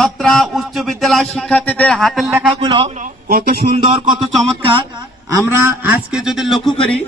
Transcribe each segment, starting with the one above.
চত্রা উচ্চ বিদ্যালয় শিক্ষার্থীদের হাতের লেখাগুলো কত সুন্দর, কত চমৎকার। আমরা আজকে যদি লক্ষ্য করি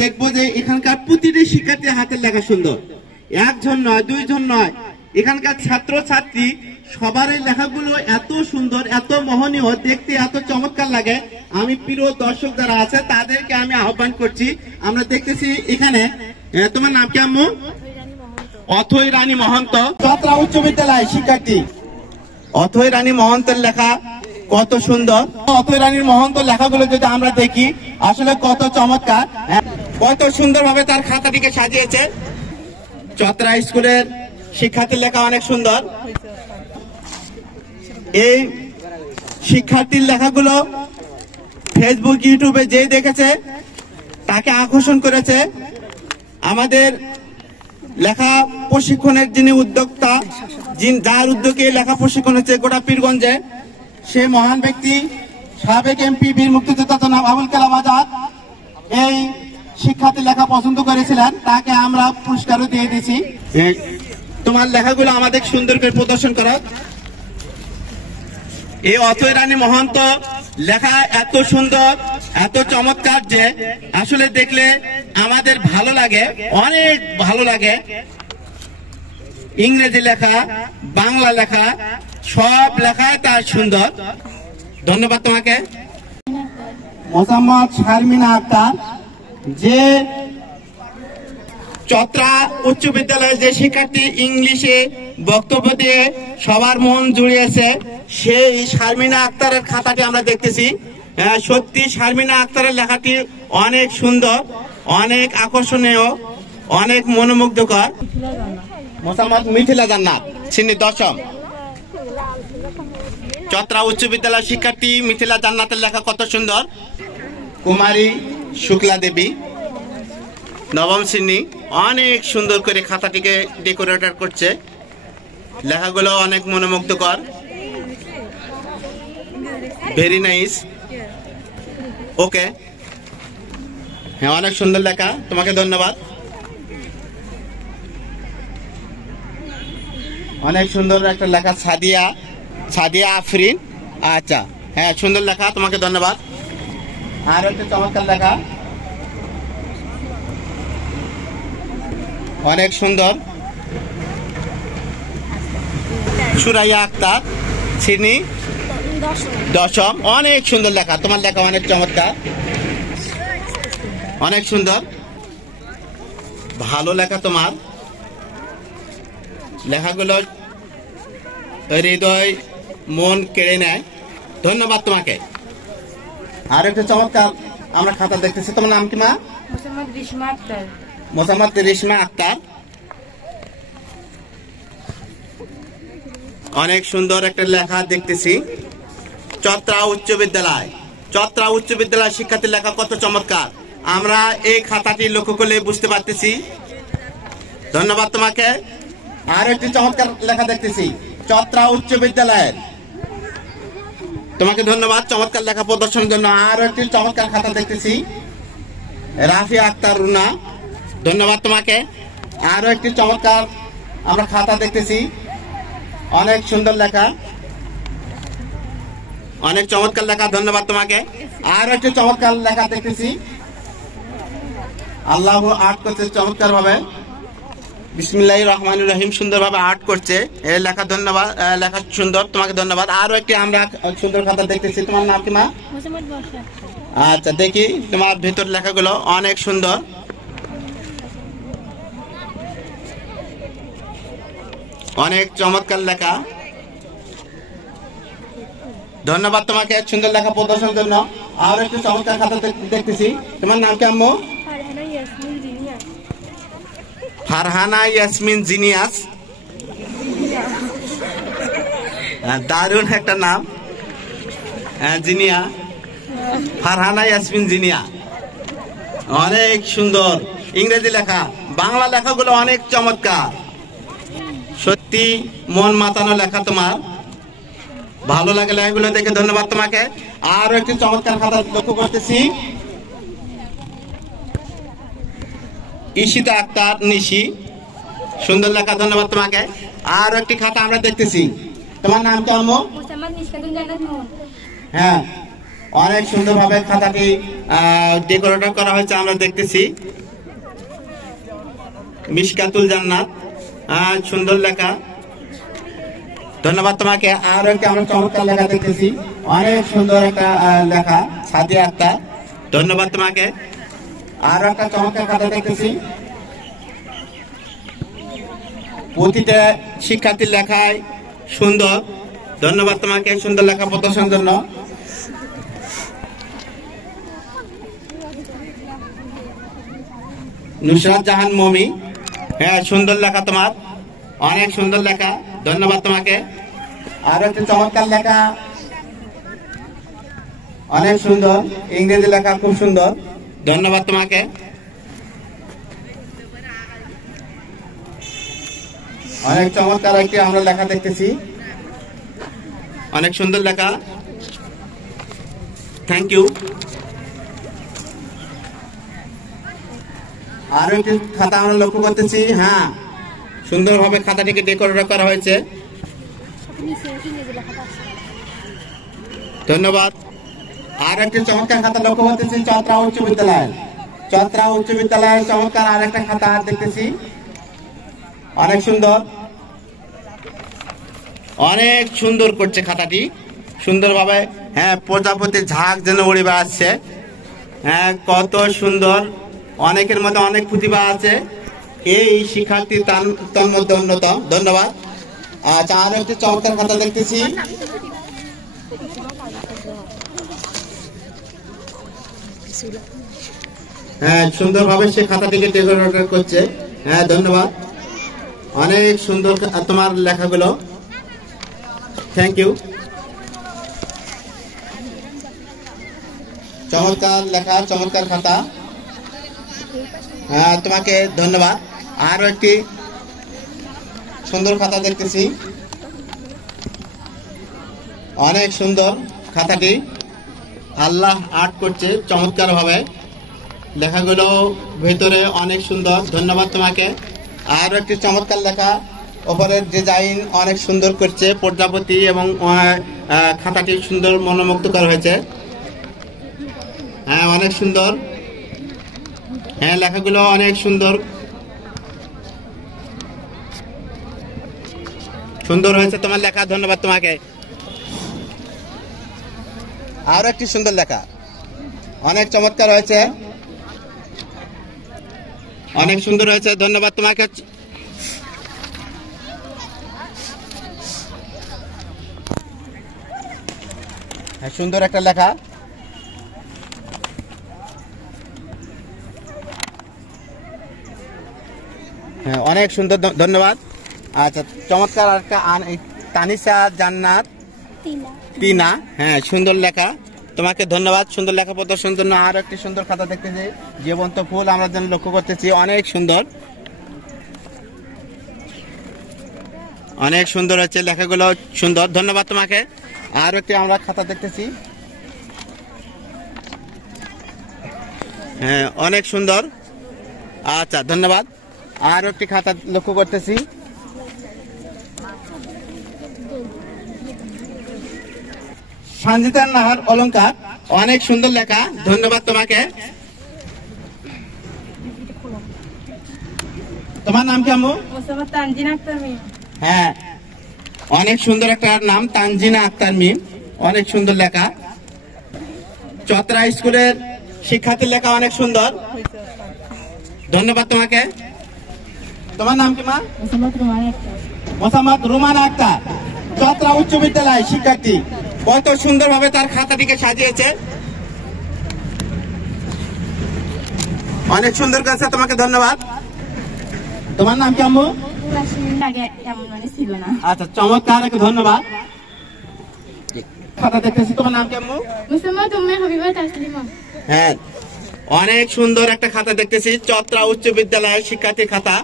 দেখবো যে এখানকার প্রতিটি শিক্ষার্থীর হাতের লেখা সুন্দর। একজন নয়, দুইজন নয়, এখানকার ছাত্র ছাত্রী সবারই লেখাগুলো এত সুন্দর, এত মোহনীয়, দেখতে এত চমৎকার লাগে। আমি প্রিয় দর্শক যারা আছে তাদেরকে আমি আহ্বান করছি। আমরা দেখতেছি এখানে, তোমার নাম কি আম্মু? অথৈ রানী মহন্ত, চত্রা উচ্চ বিদ্যালয় শিক্ষার্থী। অথৈ রানী মহন্তের লেখা কত সুন্দর। অথৈ রানীর মহন্ত লেখাগুলো যদি আমরা দেখি আসলে কত চমৎকার, কত সুন্দর ভাবে তার খাতাটিকে সাজিয়েছে। চত্রা স্কুলের শিক্ষার্থীর লেখা অনেক সুন্দর। এই শিক্ষার্থীর লেখাগুলো ফেসবুক, ইউটিউবে যে দেখেছে তাকে আকর্ষণ করেছে। আমাদের লেখা প্রশিক্ষণের যিনি উদ্যোক্তা, যার উদ্যোগে লেখা প্রশিক্ষণ হচ্ছে গোটা পীরগঞ্জে, সে মহান ব্যক্তি সাবেক এমপি বীর মুক্তিযোদ্ধা জনাব আবুল কালাম আজাদ এই শিক্ষার্থীর লেখা পছন্দ করেছিলেন, তাকে আমরা পুরস্কারও দিয়ে দিয়েছি। তোমার লেখাগুলো আমাদের সুন্দর করে প্রদর্শন করা। এই অথৈ রানী মহন্ত লেখা এত সুন্দর, এত চমৎকার যে আসলে দেখলে আমাদের ভালো লাগে, অনেক ভালো লাগে। ইংরেজি লেখা, বাংলা লেখা, সব লেখায় তার সুন্দর। ধন্যবাদ তোমাকে। মোসাম্মদ শারমিনা আক্তার, যে চত্রা উচ্চ বিদ্যালয়ের যে শিক্ষার্থী ইংলিশে বক্তব্য দিয়ে সবার মন জুড়িয়েছে, সেই শারমিনা আক্তারের খাতাটি আমরা দেখতেছি। সত্যি শারমিনা আক্তারের লেখাটি অনেক সুন্দর, অনেক আকর্ষণীয়, অনেক মনোমুগ্ধকর। মোসাম্মদ মিথিলা জান্নাত, শ্রেণী 10ম, চত্রা উচ্চ বিদ্যালয় শিক্ষার্থী মিথিলা জান্নাতের লেখা কত সুন্দর। কুমারী শুক্লা দেবী, 9ম শ্রেণী, অনেক সুন্দর করে খাতাটিকে ডেকোরেটর করছে। লেখাগুলো অনেক মনোমুগ্ধকর, ভেরি নাইস। ওকে, হ্যাঁ, অনেক সুন্দর লেখা, তোমাকে ধন্যবাদ। অনেক সুন্দর একটা লেখা, সাদিয়া আফরিন। আচ্ছা, হ্যাঁ, সুন্দর লেখা, তোমাকে ধন্যবাদ। আর একটা চমৎকার লেখা, অনেক সুন্দর। সুরাইয়া আক্তার, শ্রেণী 10ম, অনেক সুন্দর লেখা, তোমার লেখা অনেক চমৎকার, অনেক সুন্দর, ভালো লেখা। তোমার লেখাগুলো হৃদয়, মন কেড়ে নেয়। ধন্যবাদ তোমাকে। আর একটা চমৎকার আমরা খাতা দেখতেছি। তোমার নাম কি মা? মোসাম্মদ রেশমা আক্তার, অনেক সুন্দর একটা লেখা দেখতেছি। চত্রা উচ্চ বিদ্যালয়, চত্রা উচ্চ বিদ্যালয় শিক্ষার্থীর লেখা কত চমৎকার, আমরা এই খাতাটি লক্ষ্য করলে বুঝতে পারতেছি। ধন্যবাদ তোমাকে। আর একটি চমৎকার লেখা দেখতেছি চত্রা উচ্চ বিদ্যালয়ের, তোমাকে ধন্যবাদ চমৎকার লেখা প্রদর্শনের জন্য। আর একটি চমৎকার খাতা দেখতেছি রাফিয়া আক্তার রুনা, ধন্যবাদ তোমাকে। আরো একটি চমৎকার আমরা খাতা দেখতেছি, অনেক সুন্দর লেখা, অনেক চমৎকার লেখা, ধন্যবাদ তোমাকে। আর একটি চমৎকার লেখা দেখতেছি, আল্লাহ আর্ট করছে চমৎকার ভাবে, বিসমিল্লাহির রহমানির রহিম, সুন্দর ভাবে আর্ট করছে এই লেখা। ধন্যবাদ, লেখা সুন্দর, তোমাকে ধন্যবাদ। আরো একটি আমরা সুন্দর খাতা দেখতেছি। তোমার নাম কি মা? আচ্ছা, দেখি তোমার ভেতর লেখাগুলো অনেক সুন্দর, অনেক চমৎকার লেখা। ধন্যবাদ তোমাকে সুন্দর লেখা প্রদর্শনের জন্য। আর একটু চমৎকার খাতা দেখতেছি। তোমার নাম কি আম্মু? ফারহানা ইয়াসমিন জিনিয়াস, দারুণ একটা নাম, জিনিয়া, ফারহানা ইয়াসমিন জিনিয়া, অনেক সুন্দর ইংরেজি লেখা। বাংলা লেখাগুলো অনেক চমৎকার, সত্যি মন মাতানো লেখা। তোমার ভালো লাগে লেখাগুলো দেখে, ধন্যবাদ তোমাকে। আরো একটি চমৎকার খাতা লক্ষ্য করতেছি, ঈশিতা আক্তার নিশি, সুন্দর লেখা, ধন্যবাদ তোমাকে। আরো একটি খাতা আমরা দেখতেছি তোমার নাম কি আম্মু? হ্যাঁ, অনেক সুন্দরভাবে খাতাটি ডেকোরেট করা হয়েছে আমরা দেখতেছি। মিশকাতুল জান্নাত, সুন্দর লেখা। ধন্যবাদ তোমাকে। আরো একটা আমরা চমৎকার লেখা দেখতেছি, অনেক সুন্দর একটা লেখা, সাদিয়া আক্তার। ধন্যবাদ তোমাকে। আরো একটা চমৎকার খাতা দেখতেছি, প্রতিটা শিক্ষার্থীর লেখায় সুন্দর। ধন্যবাদ তোমাকে সুন্দর লেখা প্রদর্শনের জন্য। নুসরাত জাহান মমি, হ্যাঁ সুন্দর লেখা তোমার, অনেক সুন্দর লেখা। ধন্যবাদ তোমাকে। আরো একটা চমৎকার লেখা, অনেক সুন্দর, ইংরেজি লেখা খুব সুন্দর। ধন্যবাদ তোমাকে। অনেক চমৎকার একটি আমরা লেখা দেখতেছি, অনেক সুন্দর লেখা। Thank you. আরো একটি খাতা আমরা লক্ষ্য করতেছি, হ্যাঁ সুন্দরভাবে খাতাটিকে ডেকোরেট করা হয়েছে। ধন্যবাদ। আর একটি চমৎকার খাতা লক্ষ্য করতেছি, চত্রা উচ্চ বিদ্যালয়। চত্রা উচ্চ বিদ্যালয়ের চমৎকার আর একটা খাতা দেখতেছি, অনেক সুন্দর, অনেক সুন্দর করছে খাতাটি সুন্দরভাবে। হ্যাঁ, প্রজাপতির ঝাঁক যেন উড়ে বেড়াচ্ছে। হ্যাঁ, কত সুন্দর, অনেকের মধ্যে অনেক প্রতিভা আছে, এই শিক্ষার্থী তার মধ্যে অন্যতম। ধন্যবাদ। আচ্ছা, আরো একটি চমৎকার খাতা দেখতেছি, হ্যাঁ সুন্দরভাবে সে খাতাটিকে ডেকোরেট করছে। হ্যাঁ ধন্যবাদ, অনেক সুন্দর তোমার লেখাগুলো। Thank you. চমৎকার লেখা, চমৎকার খাতা, হ্যাঁ তোমাকে ধন্যবাদ। আরো একটি সুন্দর খাতা দেখতেছি, অনেক সুন্দর খাতাটি, আল্লাহ আর্ট করছে চমৎকার ভাবে, লেখাগুলো ভেতরে অনেক সুন্দর। ধন্যবাদ তোমাকে। আরো একটি চমৎকার লেখা, ওপরের ডিজাইন অনেক সুন্দর করছে, প্রজাপতি এবং খাতাটি সুন্দর মনোমুগ্ধকর হয়েছে। হ্যাঁ অনেক সুন্দর, হ্যাঁ লেখাগুলো অনেক সুন্দর, সুন্দর হয়েছে তোমার লেখা। ধন্যবাদ তোমাকে। আরো একটি সুন্দর লেখা, অনেক চমৎকার হয়েছে, অনেক সুন্দর হয়েছে। ধন্যবাদ তোমাকে। হ্যাঁ সুন্দর একটা লেখা, হ্যাঁ অনেক সুন্দর। ধন্যবাদ। আচ্ছা, চমৎকার একটা তানিশা জান্নাত টিনা, হ্যাঁ সুন্দর লেখা তোমাকে। ধন্যবাদ সুন্দর লেখা প্রদর্শনের জন্য। আর একটি সুন্দর খাতা দেখতেছি, জীবন্ত ফুল আমরা যেন লক্ষ্য করতেছি, অনেক সুন্দর, অনেক সুন্দর হচ্ছে লেখাগুলো সুন্দর। ধন্যবাদ তোমাকে। আর একটি আমরা খাতা দেখতেছি, হ্যাঁ অনেক সুন্দর। আচ্ছা ধন্যবাদ। আর একটি খাতা লক্ষ্য করতেছি, সঞ্জিতার নাহার অলংকার, অনেক সুন্দর লেখা। ধন্যবাদ তোমাকে। তোমার নাম কি আম্মু? তানজিনা আক্তার মিম। হ্যাঁ অনেক সুন্দর একটা নাম, তানজিনা আক্তার মিম, অনেক সুন্দর লেখা। চত্রা স্কুলের শিক্ষার্থীর লেখা অনেক সুন্দর। ধন্যবাদ তোমাকে। তোমার নাম কি মা? মোসাম্মদ রুমানা আক্তার, চত্রা উচ্চ বিদ্যালয় শিক্ষার্থী। কত সুন্দরভাবে তার খাতাটিকে সাজিয়েছে, অনেক সুন্দর করেছে, তোমাকে ধন্যবাদ। তোমার নাম কি আম্মু? আচ্ছা চমৎকার, ধন্যবাদ। খাতা দেখতেছি, তোমার নাম কি আম্মু? হ্যাঁ অনেক সুন্দর একটা খাতা দেখতেছি, চত্রা উচ্চ বিদ্যালয়ের শিক্ষার্থীর খাতা।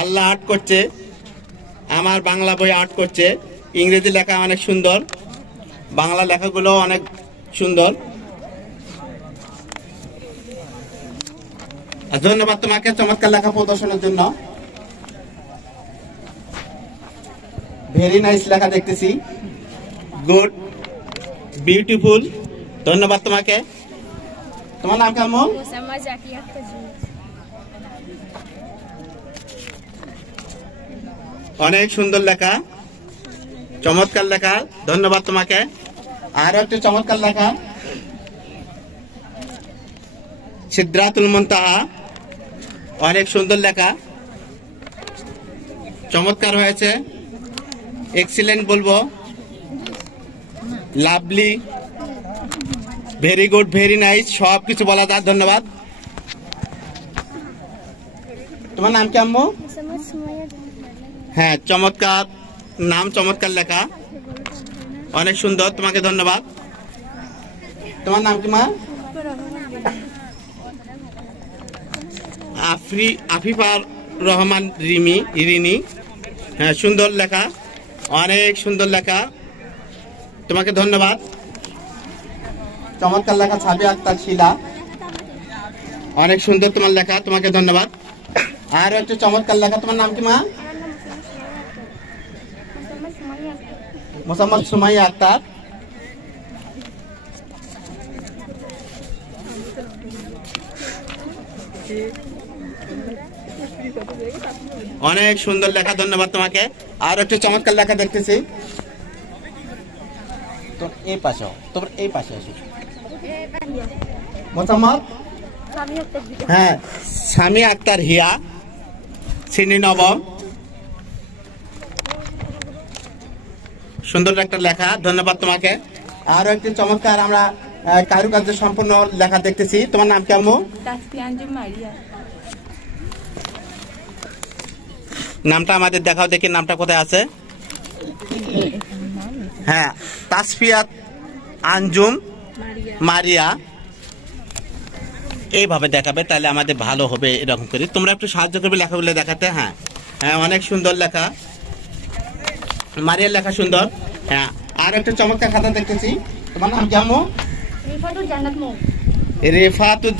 আল্লাহ আর্ট করছে, আমার বাংলা বই আর্ট করছে, ইংরেজি লেখা অনেক সুন্দর, বাংলা লেখাগুলো অনেক সুন্দর। ধন্যবাদ তোমাকে চমৎকার লেখা প্রদর্শনের জন্য। ভেরি নাইস লেখা দেখতেছি, গুড, বিউটিফুল। ধন্যবাদ তোমাকে। তোমার নাম কেমন? অনেক সুন্দর লেখা, চমৎকার লেখা। ধন্যবাদ তোমাকে। আরো একটা চমৎকার লেখা, সিদরাতুল মুনতাহা। অনেক সুন্দর লেখা, চমৎকার হয়েছে, এক্সিলেন্ট বলবো, lovely, very good, very nice, সবকিছু বলা যায়। ধন্যবাদ। তোমার নাম কি আম্মু? হ্যাঁ, চমৎকার নাম, চমৎকার লেখা, অনেক সুন্দর, তোমাকে ধন্যবাদ। তোমার নাম কি মা? আফিফা রহমান রিনি। হ্যাঁ, সুন্দর লেখা, অনেক সুন্দর লেখা, তোমাকে ধন্যবাদ। চমৎকার লেখা, ছাবি আক্তার শিলা। অনেক সুন্দর তোমার লেখা, তোমাকে ধন্যবাদ। আর একটা চমৎকার লেখা, তোমার নাম কি মা? মোসাম্মদ সুমাইয়া আক্তার। অনেক সুন্দর লেখা, ধন্যবাদ তোমাকে। আর একটা চমৎকার লেখা দেখতেছি, তো এই পাশে, তোমার এই পাশে আসো। মোসাম্মদ, হ্যাঁ, স্বামী আক্তার হিয়া, শ্রেণী নবম। সুন্দর একটা লেখা, ধন্যবাদ তোমাকে। আরো একটি চমৎকার আমরা কারুকার্য সম্পূর্ণ লেখা দেখতেছি। তোমার নাম কেমন? নামটা আমাদের দেখাও দেখি, নামটা কোথায় আছে? হ্যাঁ, তাসফিয়াত আঞ্জুম মারিয়া। এইভাবে দেখাবে, তাহলে আমাদের ভালো হবে। এরকম করে তোমরা একটু সাহায্য করবে লেখাগুলো দেখাতে। হ্যাঁ হ্যাঁ, অনেক সুন্দর লেখা, মারিয়ার লেখা সুন্দর। হ্যাঁ, আর একটা চমৎকার খাতা দেখতেছি। তোমার নাম কেমন? রেফাতুল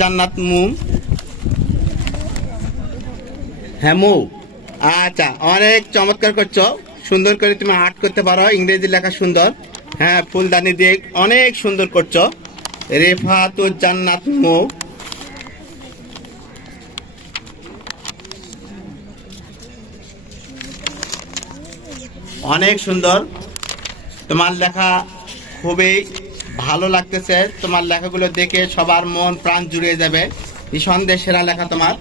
জান্নাত মুম। হ্যাঁ, মু। আচ্ছা, অনেক চমৎকার করছো, সুন্দর করে তুমি আর্ট করতে পারো, ইংরেজি লেখা সুন্দর। হ্যাঁ, ফুলদানি দিয়ে অনেক সুন্দর করছো। রেফাতুল জান্নাত মু। অনেক সুন্দর তোমার লেখা, খুবই ভালো লাগতেছে। তোমার লেখাগুলো দেখে সবার মন প্রাণ জুড়িয়ে যাবে। নিঃসন্দেহে সেরা লেখা তোমার।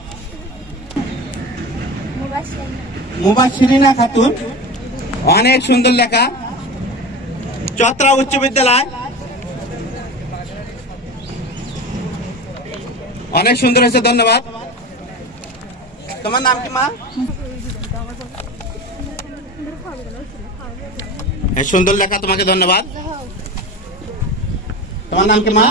মুবাশশিরিনা খাতুন, অনেক সুন্দর লেখা, চত্রা উচ্চ বিদ্যালয়। অনেক সুন্দর হয়েছে, ধন্যবাদ। তোমার নাম কি মা? সুন্দর লেখা, তোমাকে ধন্যবাদ। তোমার নাম কি মা?